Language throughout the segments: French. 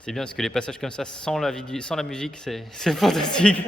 C'est bien parce que les passages comme ça, sans la musique, c'est fantastique.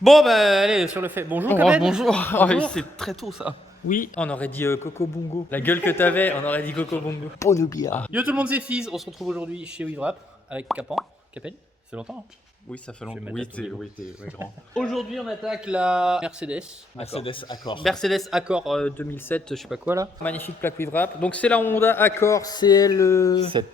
Bon bah allez, sur le fait. Bonjour Kaben. Bonjour. Bonjour. C'est très tôt ça. Oui, on aurait dit Coco Bongo. La gueule que t'avais, on aurait dit Coco Bongo. Bonobia. Yo tout le monde, c'est Fizz. On se retrouve aujourd'hui chez WeWrap avec Capen. Capen, c'est longtemps. Oui, ça fait Je vais longtemps. mettre Oui, t'es grand. Aujourd'hui, on attaque la Mercedes. Mercedes Accord. Mercedes Accord 2007, je sais pas quoi là. Magnifique plaque WeWrap. Donc c'est la Honda Accord CL7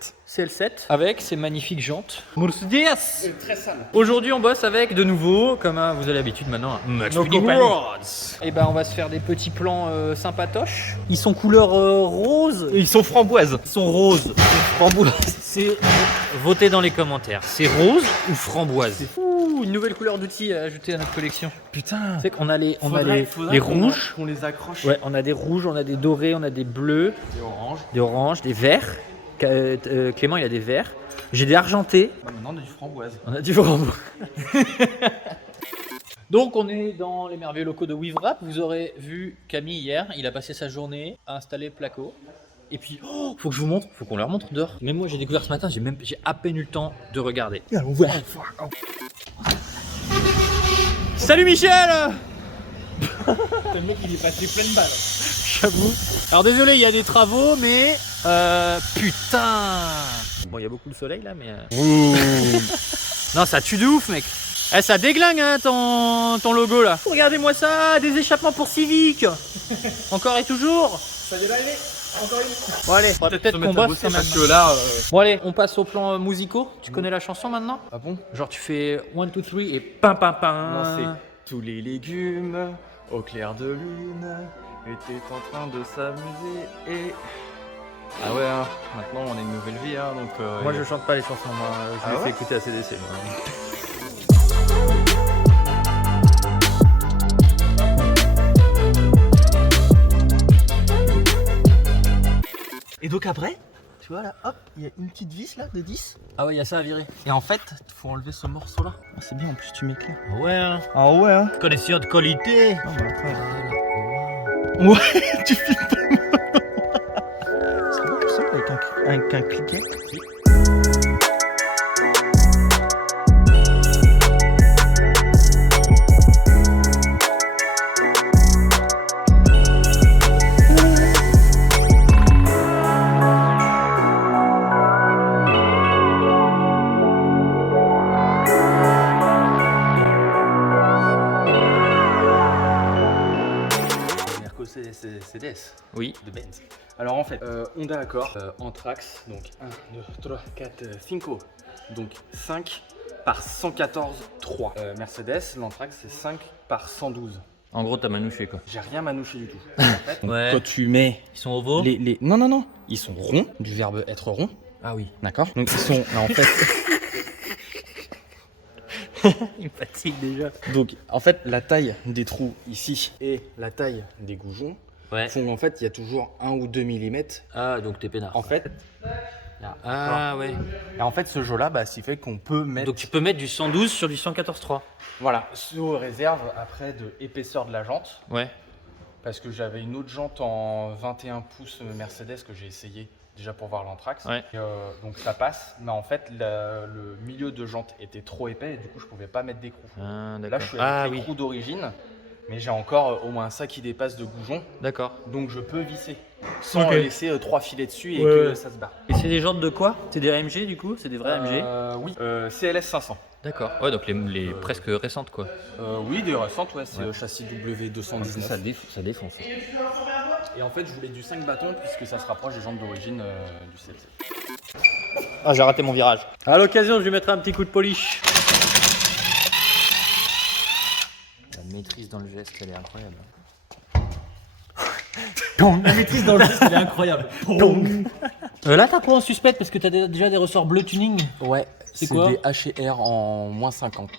avec ces magnifiques jantes. Mercedes. Très sale. Aujourd'hui, on bosse avec de nouveau, comme vous avez l'habitude maintenant, Max Nos Speedy compagnies. Rods. Et ben on va se faire des petits plans sympatoches. Ils sont couleur rose. Ils sont framboises. Ils sont roses. Framboise. C'est votez dans les commentaires. C'est rose ou framboise? Ouh, une nouvelle couleur d'outils à ajouter à notre collection. Putain. Tu sais qu'on a les Faudrait rouges. qu'on les accroche. Ouais, on a des rouges, on a des dorés, on a des bleus, Et orange. des oranges, des verts. Clément, il a des verts. J'ai des argentés. Maintenant, on a du framboise. On a du framboise. Donc on est dans les merveilleux locaux de WeWrap. Vous aurez vu Camille hier, il a passé sa journée à installer Placo. Et puis, faut que je vous montre, faut qu'on leur montre dehors. Même moi j'ai découvert ce matin, j'ai à peine eu le temps de regarder. Allons voir. Salut Michel. Le mec, il est passé plein de balles. J'avoue. Alors désolé, il y a des travaux, mais putain. Bon, il y a beaucoup de soleil là, mais. Non, ça tue de ouf, mec. Eh, ça déglingue hein, ton logo là. Regardez-moi ça, des échappements pour Civic. Encore et toujours. Ça vient d'arriver. Encore une. Bon allez, peut-être qu'on bosse quand même. parce que là. Bon allez, on passe au plan musicaux. Tu connais la chanson maintenant? Ah bon? Genre tu fais 1, 2, 3 et pam pam pam. Non, c'est tous les légumes au clair de lune étaient en train de s'amuser et. Ah ouais, hein. Maintenant on a une nouvelle vie, hein, donc. Moi je chante pas les chansons, moi je Ah les ouais fais écouter à CDC. Moi. Et donc après, tu vois là, hop, il y a une petite vis là de 10. Ah ouais, il y a ça à virer. Et en fait, faut enlever ce morceau là. Ah, c'est bien, en plus tu m'éclaires. Ouais, hein. Ah ouais, hein. Connexion de qualité. Ah bah après. Ouais, tu filmes pas. C'est bon, tout ça avec un cliquet. CDS Oui. de Benz. Alors en fait, Honda Accord, Anthrax, donc 1, 2, 3, 4, 5. Donc 5 par 114, 3. Mercedes, l'Anthrax, c'est 5 par 112. En gros, t'as manouché quoi. J'ai rien manouché du tout. En fait, Ouais. quand tu mets Ils sont ovaux. les... Non, ils sont ronds, du verbe être rond, Ah oui. d'accord? Donc ils sont, là, en fait... Il me fatigue déjà. Donc en fait, la taille des trous ici et la taille des goujons Ouais. font qu'en fait, il y a toujours 1 ou 2 mm. Ah, donc t'es peinard. En fait, là, Ah ouais. et en fait, ce jeu-là, bah, ce qui fait qu'on peut mettre... Donc tu peux mettre du 112 sur du 114.3. Voilà, sous réserve après de épaisseur de la jante, Ouais. parce que j'avais une autre jante en 21 pouces Mercedes que j'ai essayé déjà pour voir l'Anthrax. Ouais. Et, donc ça passe, mais en fait le milieu de jante était trop épais et du coup je pouvais pas mettre d'écrou. Ah, Là d'accord. je suis Ah avec oui. l'écrou d'origine, mais j'ai encore au moins ça qui dépasse de goujons, D'accord. donc je peux visser sans Ok. laisser 3 filets dessus et Ouais. que ça se barre. Et c'est des jantes de quoi? C'est des AMG du coup? C'est des vrais AMG? Oui, CLS 500. D'accord. Ouais, donc les presque récentes quoi. Oui, des récentes, ouais, c'est châssis W219. Ça défonce. Et en fait, je voulais du 5 bâtons puisque ça se rapproche des jantes d'origine du CLC. Ah, j'ai raté mon virage. À l'occasion, je lui mettrai un petit coup de polish. La maîtrise dans le geste, elle est incroyable. La maîtrise dans le geste, elle est incroyable. Là, t'as quoi en suspect? Parce que t'as déjà des ressorts bleu tuning. Ouais, C'est c'est quoi des H&R en moins 50.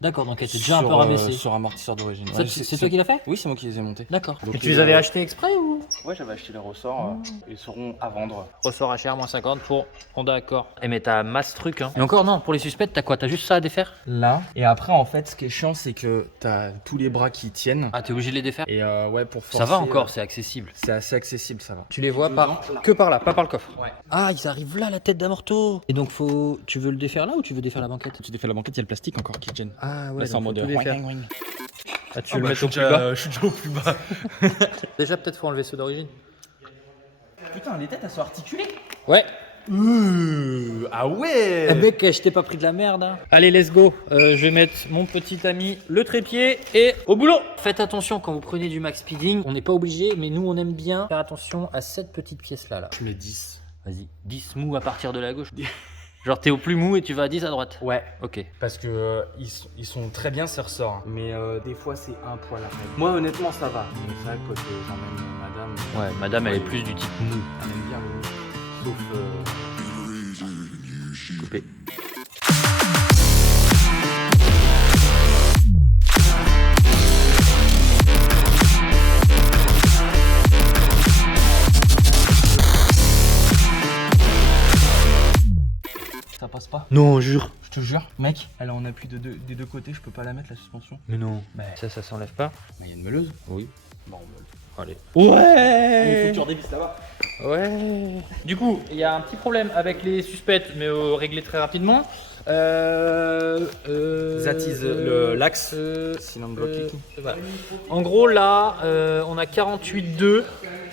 D'accord, donc elle était déjà un peu rabaissée. Sur amortisseur d'origine. Ça, c'est toi qui l'as fait? Oui, c'est moi qui les ai montés. D'accord. Donc, Et tu les avais achetés exprès ou? Ouais, j'avais acheté les ressorts. Ils seront à vendre. Ressort à cher, moins 50 pour Honda Accord. Eh mais t'as masse truc hein. Et encore non, pour les suspects, t'as quoi? T'as juste ça à défaire? Là. Et après, en fait, ce qui est chiant, c'est que t'as tous les bras qui tiennent. Ah, t'es obligé de les défaire? Et ouais, pour forcer. Ça va encore, c'est accessible. C'est assez accessible, ça va. Tu les vois Dedans, par là. que par là, pas par le coffre. Ouais. Ah, ils arrivent là, la tête d'amorto. Et donc faut, tu veux le défaire là ou tu veux défaire la banquette? Tu défais la banquette, il y a le plastique encore qui te gêne. Ah ouais. Là, c'est en mode Ah, tu veux le mettre au plus bas? Je suis déjà au plus bas. Déjà peut-être faut enlever ceux d'origine. Putain, les têtes elles sont articulées. Ouais. Ah ouais. Eh mec, je t'ai pas pris de la merde. Hein. Allez, let's go. Je vais mettre mon petit ami le trépied et au boulot. Faites attention quand vous prenez du max speeding. On n'est pas obligé, mais nous on aime bien faire attention à cette petite pièce là. Je mets 10. Vas-y, 10 mou à partir de la gauche. Genre t'es au plus mou et tu vas à 10 à droite. Ouais. Ok. Parce que ils sont très bien ces ressorts. Mais des fois, c'est un poil à faire. Moi, honnêtement, ça va. Mais c'est vrai que quand j'emmène madame, Ouais, madame elle est plus du type mou. elle aime bien le sauf. Coupé. Ça passe pas. Non, jure. Je te jure, mec, elle est en appui des deux côtés, je peux pas la mettre la suspension. Mais non. Bah, Ça s'enlève pas? il y a une meuleuse. Oui. Bon, on meule. Allez. Il Ouais. faut que tu redévisses là-bas. Ouais. Du coup, il y a un petit problème avec les suspects, mais réglé très rapidement. That is l'axe. Cylinder block kicking. Voilà. En gros, là, on a 48,2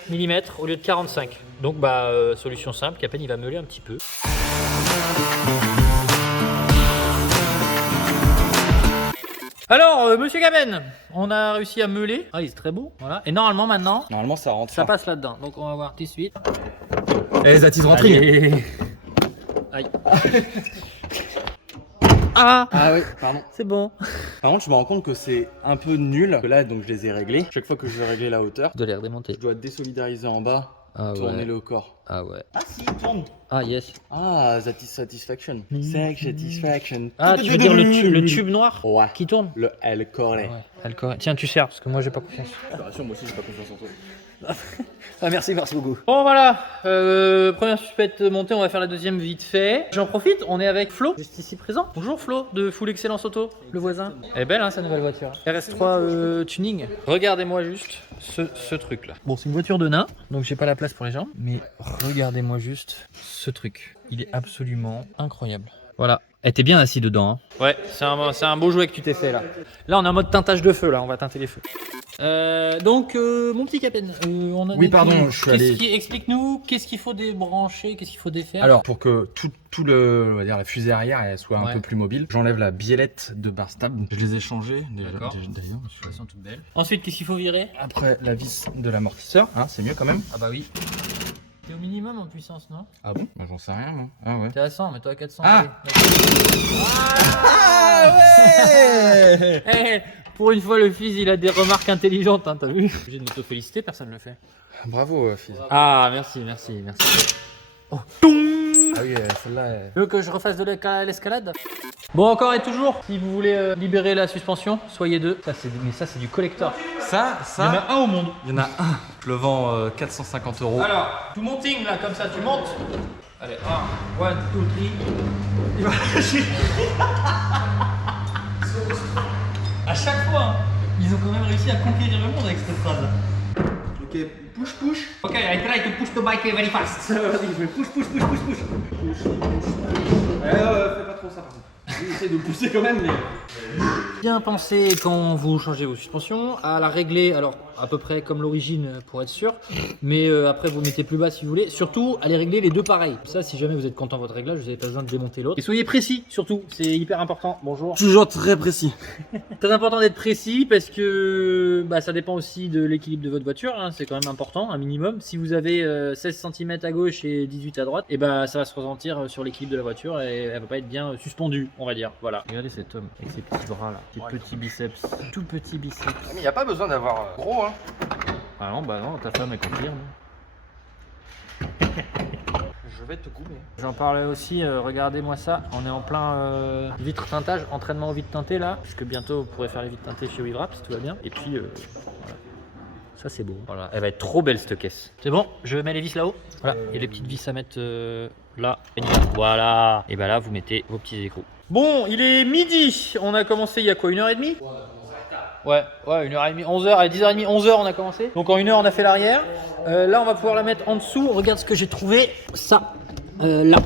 mm au lieu de 45. Donc, bah, solution simple, Capen il va meuler un petit peu. Alors, monsieur Capen, on a réussi à meuler. Ah, il est très beau. Voilà. Et normalement, maintenant, Normalement, ça rentre. ça passe là-dedans. Donc, on va voir tout de suite. Eh, that is rentré. Allez. Aïe. Ah, Ah oui, pardon. c'est bon. Par contre, je me rends compte que c'est un peu nul. Que là, donc, je les ai réglés. Chaque fois que je vais régler la hauteur, Je dois les redémonter. je dois désolidariser en bas, Ah tourner ouais. le corps. Ah ouais. Ah si, tourne. Ah yes. Ah, that is satisfaction. Satisfaction. Ah, tu veux dire le tube noir Ouais. qui tourne? Le L cornet. Ouais. Alcool. Tiens, tu sers parce que moi j'ai pas confiance. Je te rassure, moi aussi, j'ai pas confiance en toi. Ah merci beaucoup. Bon voilà, première suspecte montée, on va faire la deuxième vite fait. J'en profite, on est avec Flo, juste ici présent. Bonjour Flo, de Full Excellence Auto, le voisin. Elle est belle hein, sa nouvelle voiture. RS3 tuning. Regardez-moi juste ce truc là. Bon c'est une voiture de nain, donc j'ai pas la place pour les jambes. Mais regardez-moi juste ce truc. Il est absolument incroyable. Voilà. Elle était bien assis dedans. Hein. Ouais, c'est un beau jouet que tu t'es fait là. Là on est en mode teintage de feu là, on va teinter les feux. Donc mon petit Capen, on a Oui, des pardon, petits- je suis allé- Explique-nous qu'est-ce qu'il faut débrancher, qu'est-ce qu'il faut défaire. Alors, pour que tout le, on va dire, la fusée arrière elle soit un Ouais. peu plus mobile, j'enlève la biellette de bar stable. Je les ai changées déjà. D'accord. D'ailleurs. elles sont toutes belles. Ensuite qu'est-ce qu'il faut virer? Après, la vis de l'amortisseur, hein, c'est mieux quand même. Ah bah oui. T'es au minimum en puissance non? Ah bon? Bah, j'en sais rien, moi. Ah ouais. T'es à 100, mais toi à 400. Ah. allez. Ah ouais. Eh, pour une fois le fils il a des remarques intelligentes, hein, t'as vu? J'ai de m'auto-féliciter, personne ne le fait. Bravo, fils. Ah merci. Oh. Ah oui, celle-là. Tu veux que je refasse de l'escalade? Bon, encore et toujours, si vous voulez libérer la suspension, soyez deux. Mais ça, c'est du collector. Ça, Il y en a un au monde. il y en a un. Je le vends 450 €. Alors, tout monting là, comme ça, tu montes. Allez, 1, 2, 3. À chaque fois, hein, ils ont quand même réussi à conquérir le monde avec cette phrase. Ok, push. Ok, I try to push the bike very fast. Vas-y, je vais push. Fais pas trop ça par contre. J'essaie de le pousser quand même, mais. Bien penser quand vous changez vos suspensions à la régler, alors à peu près comme l'origine pour être sûr, mais après vous mettez plus bas si vous voulez. Surtout à les régler les deux pareils. Ça, si jamais vous êtes content de votre réglage, vous n'avez pas besoin de démonter l'autre. Et soyez précis surtout, c'est hyper important. Bonjour. Toujours très précis. Très important d'être précis parce que bah, ça dépend aussi de l'équilibre de votre voiture, hein, c'est quand même important, un minimum. Si vous avez 16 cm à gauche et 18 à droite, et bah, ça va se ressentir sur l'équilibre de la voiture et elle va pas être bien suspendue, on va dire. Voilà. Regardez cet homme avec ses petits bras là, ses petits biceps, tout petits biceps. Mais y a pas besoin d'avoir gros, hein. Ah non, bah non, ta femme elle confirme. Je vais te couper. J'en parlais aussi, regardez-moi ça, on est en plein vitre teintage, entraînement au vitre teinté là, puisque bientôt vous pourrez faire les vitres teintées chez Weavrap si tout va bien. Et puis voilà. Ça c'est beau. Voilà, elle va être trop belle cette caisse. C'est bon, je mets les vis là-haut. Voilà, il y a les petites vis à mettre là et là. Voilà. Et ben là, vous mettez vos petits écrous. Bon, il est midi. On a commencé il y a quoi, 1h30 ? Ouais, 1h30, 11h, 10h30, 11h on a commencé. Donc en 1h on a fait l'arrière. Là on va pouvoir la mettre en dessous. Regarde ce que j'ai trouvé. Ça, là.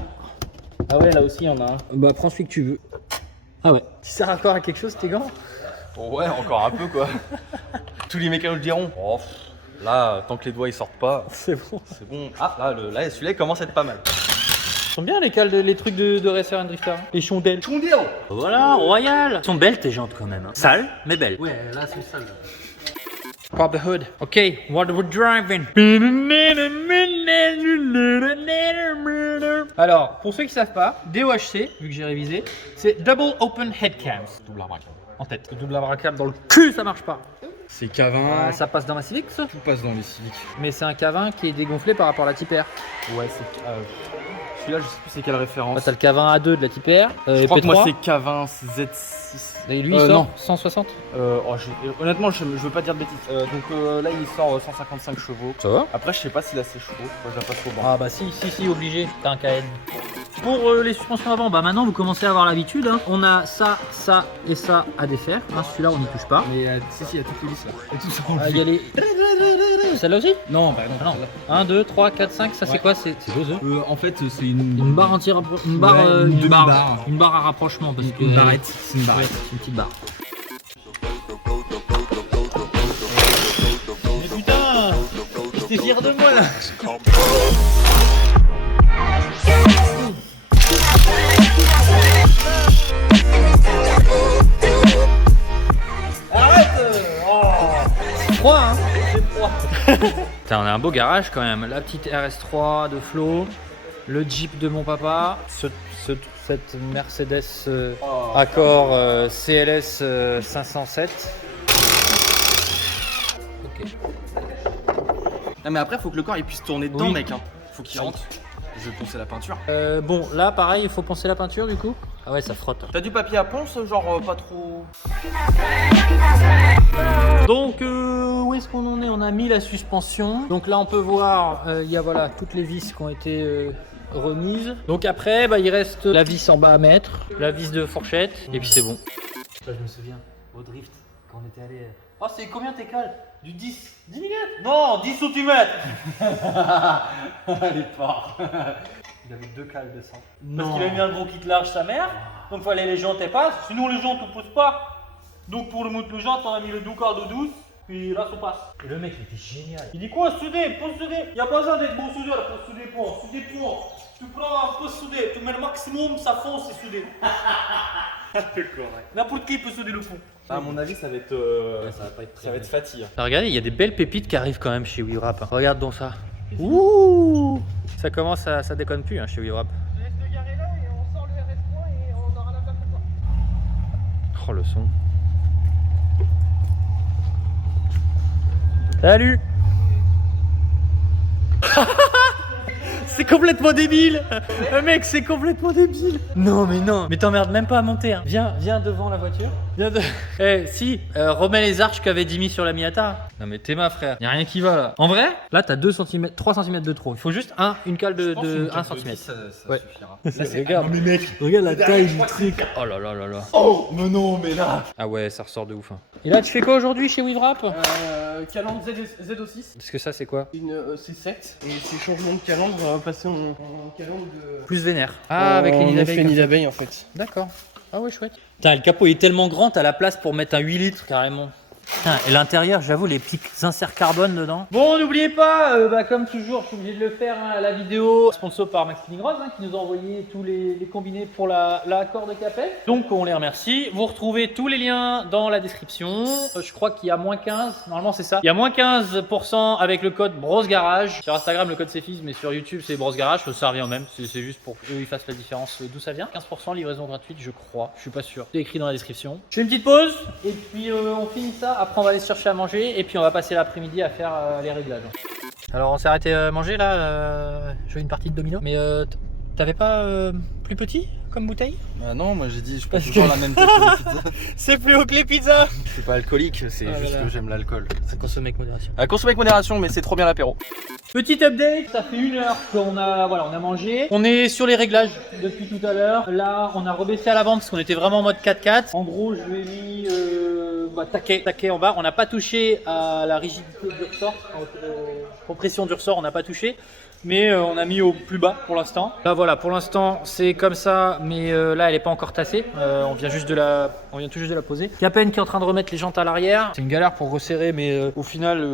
Ah ouais, là aussi il y en a un. Bah prends celui que tu veux. Ah ouais. Tu sers encore à quelque chose tes gants ? Ouais, encore un peu quoi. Tous les mécanos le diront. Oh, là, tant que les doigts ils sortent pas, C'est bon. c'est bon. Ah, là celui-là il commence à être pas mal. Ils sont bien les trucs de Racer and Drifter. Les chandelles. Chondéo. Voilà, royal. Elles sont belles tes jantes quand même. Hein. Sales, mais belles. Ouais, là c'est sale. Pop the hood. Ok, what we're driving. Alors, pour ceux qui savent pas, DOHC, vu que j'ai révisé, c'est Double Open Head Cams. Double abracam. En tête. Le double abracam dans le cul, ça marche pas. C'est K20. Ça passe dans ma Civic, ça. Tout passe dans les Civic. Mais c'est un K20 qui est dégonflé par rapport à la Type R. Ouais, c'est. Celui-là, je sais plus c'est quelle référence. Bah, t'as le K20 A2 de la Type R. Je crois P3. que moi c'est K20 Z6. Et lui, il sort non. 160. Honnêtement, je veux pas dire de bêtises. Donc là, il sort 155 chevaux. Ça va. Après, je sais pas s'il a ses chevaux. Moi, je la passe au banc. Ah bah si, obligé, t'as un KN. Pour les suspensions avant, bah maintenant vous commencez à avoir l'habitude. Hein. On a ça et ça à défaire. Hein, celui-là on n'y touche pas. Mais si, il y a toutes les vis là. Et tout ça Il y a les... Celle-là aussi. Non, bah non. Ah non. 1, 2, 3, 4, 5, ça c'est quoi? C'est deux œufs. En fait, c'est Une barre anti une barre, Ouais, une demi-barre. une barre à rapprochement parce que une barrette. C'est une Ouais, barrette. c'est une petite barre. Mais putain, j'étais fier de moi là. Arrête. C'est froid hein. C'est froid. Putain, on a un beau garage quand même. La petite RS3 de Flo, le Jeep de mon papa, cette Mercedes Accord CLS 507. Ok. Non, mais après, faut que le corps il puisse tourner dedans, Oui. mec. Hein. Faut qu'il rentre. Je vais poncer la peinture. Bon, là pareil, il faut poncer la peinture du coup. Ah ouais, ça frotte. T'as du papier à ponce, genre pas trop. Donc où est-ce qu'on en est? On a mis la suspension. Donc là on peut voir, il y a voilà toutes les vis qui ont été remises. Donc après bah, il reste la vis en bas à mettre, la vis de fourchette et puis c'est bon. Là je me souviens, au drift, quand on était allé... Oh c'est combien tes cales? Du 10 10 mm? Non, 10 cm. Allez part. Il avait deux cales de sang. Parce qu'il a mis un gros kit large sa mère. Donc fallait les jantes passent, sinon les jantes on pousse pas. Donc pour remonter le jante, on a mis le doucal de 12, puis là ça passe. Et le mec il était génial. Il dit quoi souder, pour souder? Il n'y a pas besoin d'être bon soudeur pour souder point. Souder point. Tu prends un peu soudé, tu mets le maximum, ça fonce et soudé. N'importe qui peut souder le fond. À mon avis, ça va être. Ça va être fatigué. Regardez, il y a des belles pépites qui arrivent quand même chez WeWrap. Hein. Regarde donc ça. Ouh, ça commence à, ça déconne plus hein, chez WeWrap. Je laisse te garer là et on sort le RS3 et on aura la place pour toi. Oh le son. Salut. C'est complètement débile. Mec, c'est complètement débile. Non mais non, mais t'emmerdes même pas à monter. Hein. Viens devant la voiture. Viens de... Eh si, remets les arches qu'avait Dimi sur la Miata. Non mais t'es ma frère, y a rien qui va là. En vrai, là t'as 2 cm, 3 cm de trop. Il faut juste une cale de 1 cm. Ça Ouais. suffira. Regarde. mais mec, Regarde la taille du truc. Oh là là là là. oh, mais non, mais là. Ah ouais, ça ressort de ouf. Hein. Et là, tu fais quoi aujourd'hui chez WeWrap? Calandre ZO6, Parce que ça, c'est quoi? c'est 7 et c'est changement de calandre, on va passer en calandre de. Plus vénère. Ah, avec les nids d'abeilles. nids d'abeilles en fait. D'accord. Ah ouais, chouette. Putain, le capot est tellement grand, t'as la place pour mettre un 8 litres carrément. Putain, et l'intérieur, j'avoue, les petits inserts carbone dedans. Bon, n'oubliez pas, comme toujours, je suis obligé de le faire, hein, la vidéo sponsor par Max Killing Rose, hein, qui nous a envoyé tous les combinés pour la Accord de Capet. Donc, on les remercie. Vous retrouvez tous les liens dans la description. Je crois qu'il y a moins 15, normalement c'est ça. Il y a moins 15% avec le code Brosse Garage. Sur Instagram, le code c'est Fizz, mais sur YouTube, c'est Brosse Garage. Ça revient au même, c'est juste pour qu'eux ils fassent la différence d'où ça vient. 15% livraison gratuite, je crois, je suis pas sûr. C'est écrit dans la description. Je fais une petite pause, et puis on finit ça. Après, on va aller se chercher à manger et puis on va passer l'après-midi à faire les réglages. Alors, on s'est arrêté à manger là, jouer une partie de domino. Mais t'avais pas plus petit comme bouteille? Non, moi j'ai dit, je prends Parce toujours que- la même tête que les pizzas. C'est plus haut que les pizzas. Je suis pas alcoolique, c'est Ah, juste voilà. que j'aime l'alcool. À consommer avec modération. À consommer avec modération, mais c'est trop bien l'apéro. Petit update, ça fait 1 heure qu'on a, voilà, on a mangé. On est sur les réglages depuis tout à l'heure. Là, on a rebaissé à l'avant parce qu'on était vraiment en mode 4x4. En gros, je lui ai mis taquet en bas. On n'a pas touché à la rigidité du ressort, compression du ressort, on n'a pas touché. Mais on a mis au plus bas pour l'instant. Là voilà, pour l'instant c'est comme ça, mais là elle est pas encore tassée. On vient tout juste de la poser. Capen qui est en train de remettre les jantes à l'arrière. C'est une galère pour resserrer, mais au final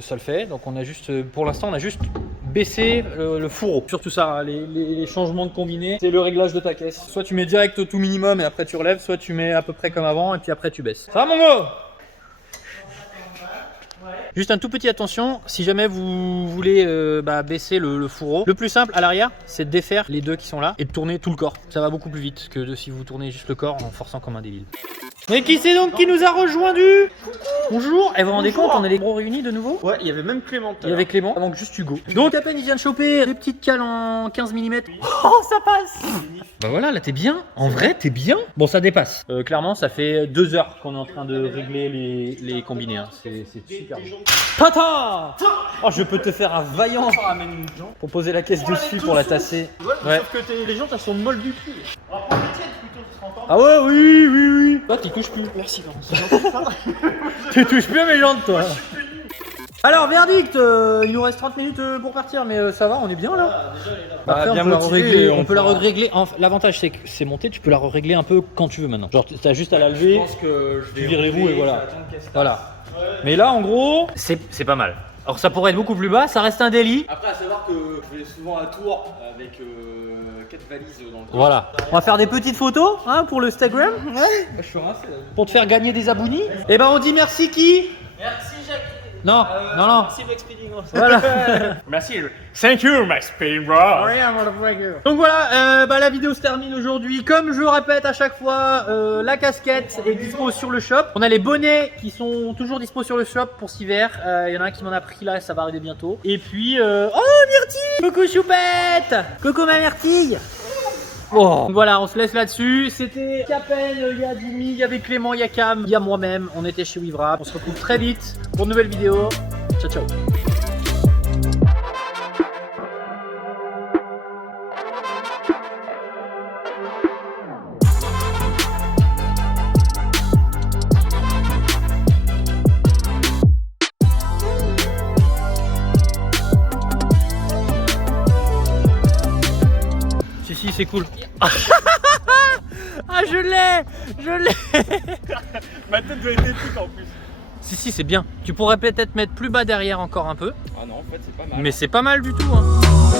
ça le fait. Donc on a juste, pour l'instant on a juste baissé le fourreau. Surtout ça, hein, les changements de combiné, c'est le réglage de ta caisse. Soit tu mets direct au tout minimum et après tu relèves, soit tu mets à peu près comme avant et puis après tu baisses. Ça va mon mot? Juste un tout petit attention, si jamais vous voulez baisser le fourreau, le plus simple à l'arrière, c'est de défaire les deux qui sont là et de tourner tout le corps. Ça va beaucoup plus vite que si vous tournez juste le corps en forçant comme un débile. Et qui c'est donc qui nous a rejoindu? Bonjour. Et vous vous rendez compte, on est les gros réunis de nouveau? Ouais, il y avait même Clément. Il y avait Clément, il manque juste Hugo. Donc à peine il vient de choper des petites cales en 15 mm. Oh ça passe. Bah voilà, là t'es bien. En vrai t'es bien. Bon ça dépasse. Clairement ça fait 2 heures qu'on est en train de régler les combinés. Hein. C'est super bon. Tata. Oh je peux te faire un vaillant pour poser la caisse dessus pour la tasser. Ouais. Sauf que les jantes elles sont molles du cul. Ah ouais oui. Toi t'y touches plus. Merci Laurent. Tu touches plus à mes jantes toi. Alors verdict, il nous reste 30 minutes pour partir, mais ça va, on est bien là. Après, bien on peut la motivé, régler, on on peut la pourra- régler. L'avantage c'est que c'est monté, tu peux la régler un peu quand tu veux maintenant. Genre t'as juste à la lever, que je tu vires les roues et voilà. Voilà. Mais là en gros, c'est pas mal. Alors ça pourrait être beaucoup plus bas, ça reste un délit. Après, à savoir que je vais souvent à Tours avec 4 valises dans le corps. Voilà. On va faire des petites photos hein, pour le Instagram. Je suis rincé. Pour te faire gagner des abonnés. Et ben on dit merci qui? Merci Jacques. Non, non. Merci Max Speeding. Voilà. Merci. Thank you, Max Payne Bro. Donc voilà, la vidéo se termine aujourd'hui. Comme je le répète à chaque fois, la casquette est dispo sur le shop. On a les bonnets qui sont toujours dispo sur le shop pour cet hiver. Il y en a un qui m'en a pris là, ça va arriver bientôt. Et puis, oh Myrtille, coucou Choupette, coucou ma Myrtille. Oh. Donc voilà, on se laisse là-dessus. C'était Capen, il y a Dimi, il y avait Clément, il y a Cam, il y a moi-même. On était chez Wivra. On se retrouve très vite pour de nouvelles vidéos. Ciao, ciao. Si, c'est cool. Ah, je l'ai. Ma tête doit être épique en plus. Si, c'est bien. Tu pourrais peut-être mettre plus bas derrière encore un peu. Ah non, en fait, c'est pas mal. Mais c'est pas mal du tout. Hein.